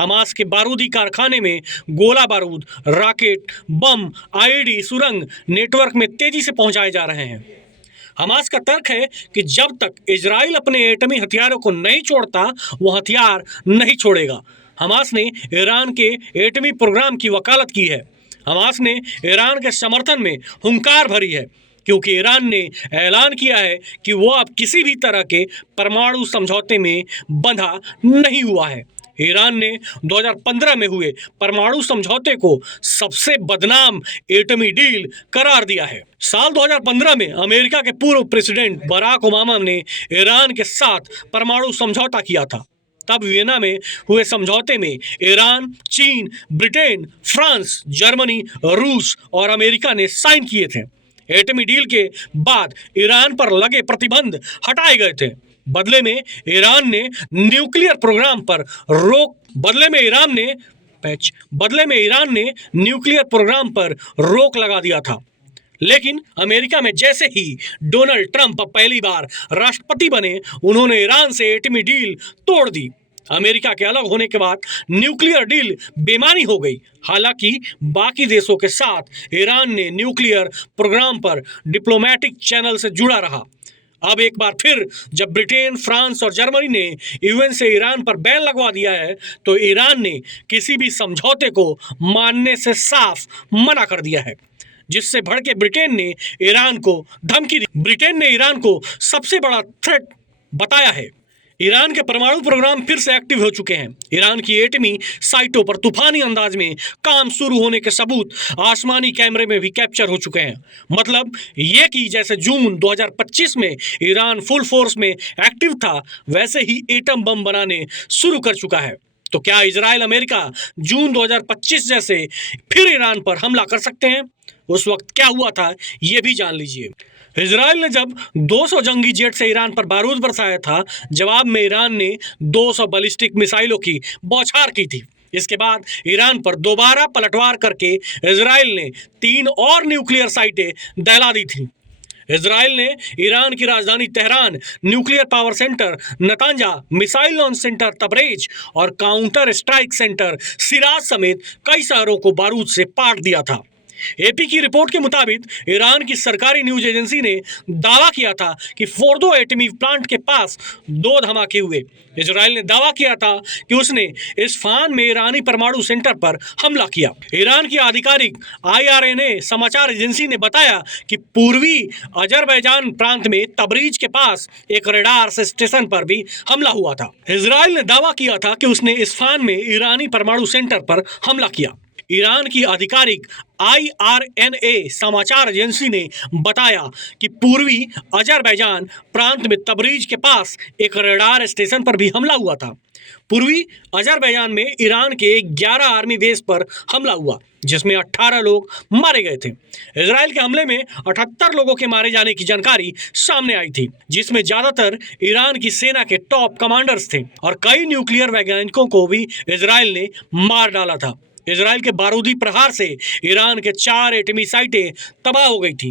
Hamas के बारूदी कारखाने में गोला बारूद, रॉकेट, बम, आईईडी, सुरंग नेटवर्क में तेजी से पहुंचाए जा रहे हैं। हमास का तर्क है कि जब तक इजराइल अपने एटमी हथियारों को नहीं छोड़ता, वो हथियार नहीं छोड़ेगा। हमास ने ईरान के एटमी प्रोग्राम की वकालत की है। हमास ने ईरान के समर्थन में हुंकार भरी है, क्योंकि ईरान ने ऐलान किया है कि वो अब किसी भी तरह के परमाणु समझौते में बंधा नहीं हुआ है। ईरान ने 2015 में हुए परमाणु समझौते को सबसे बदनाम एटमी डील करार दिया है। साल 2015 में अमेरिका के पूर्व प्रेसिडेंट बराक ओबामा ने ईरान के साथ परमाणु समझौता किया था। तब वियना में हुए समझौते में ईरान, चीन, ब्रिटेन, फ्रांस, जर्मनी, रूस और अमेरिका ने साइन किए थे। एटमी डील के बाद ईरान पर लगे प्रतिबंध हटाए गए थे। बदले में ईरान ने न्यूक्लियर प्रोग्राम पर रोक लगा दिया था। लेकिन अमेरिका में जैसे ही डोनाल्ड ट्रंप पहली बार राष्ट्रपति बने, उन्होंने ईरान से एटमी डील तोड़ दी। अमेरिका के अलग होने के बाद न्यूक्लियर डील बेमानी हो गई। हालांकि बाकी देशों के साथ ईरान ने न्यूक्लियर प्रोग्राम पर डिप्लोमेटिक चैनल से जुड़ा रहा। अब एक बार फिर जब ब्रिटेन, फ्रांस और जर्मनी ने यूएन से ईरान पर बैन लगवा दिया है, तो ईरान ने किसी भी समझौते को मानने से साफ मना कर दिया है, जिससे भड़के ब्रिटेन ने ईरान को धमकी दी। ब्रिटेन ने ईरान को सबसे बड़ा थ्रेट बताया है। ईरान के परमाणु प्रोग्राम फिर से एक्टिव हो चुके हैं। ईरान की एटमी साइटों पर तूफानी अंदाज में काम शुरू होने के सबूत आसमानी कैमरे में भी कैप्चर हो चुके हैं। मतलब ये कि जैसे जून 2025 में ईरान फुल फोर्स में एक्टिव था, वैसे ही एटम बम बनाने शुरू कर चुका है। तो क्या इजराइल, अमेरिका जून 2025 जैसे फिर ईरान पर हमला कर सकते हैं? उस वक्त क्या हुआ था, ये भी जान लीजिए। इजराइल ने जब 200 जंगी जेट से ईरान पर बारूद बरसाया था, जवाब में ईरान ने 200 बैलिस्टिक मिसाइलों की बौछार की थी। इसके बाद ईरान पर दोबारा पलटवार करके इजराइल ने 3 और न्यूक्लियर साइटें दहला दी थी। इजराइल ने ईरान की राजधानी Tehran, nuclear power centre Natanz, missile launch centre Tabriz और काउंटर स्ट्राइक सेंटर सिराज समेत कई शहरों को बारूद से पाट दिया था। एपी की रिपोर्ट के मुताबिक ईरान की सरकारी न्यूज एजेंसी ने दावा किया था कि फोर्दो एटमी प्लांट के पास 2 धमाके हुए। इजराइल ने दावा किया था कि उसने इस्फहान में ईरानी परमाणु सेंटर पर हमला किया। ईरान की आधिकारिक IRNA समाचार एजेंसी ने बताया कि पूर्वी अजरबैजान प्रांत में तबरीज के पास एक रडार स्टेशन पर भी हमला हुआ था। इजराइल ने दावा किया था कि उसने इस्फहान में ईरानी परमाणु सेंटर पर हमला किया। ईरान की आधिकारिक IRNA समाचार एजेंसी ने बताया कि पूर्वी अजरबैजान प्रांत में तबरीज के पास एक रडार स्टेशन पर भी हमला हुआ था। पूर्वी अजरबैजान में ईरान के 11 आर्मी बेस पर हमला हुआ, जिसमें 18 लोग मारे गए थे। इजराइल के हमले में 78 लोगों के मारे जाने की जानकारी सामने आई थी, जिसमें ज्यादातर ईरान की सेना के टॉप कमांडर्स थे और कई न्यूक्लियर वैज्ञानिकों को भी इजराइल ने मार डाला था। इजराइल के बारूदी प्रहार से ईरान के 4 एटमी साइटें तबाह हो गई थी।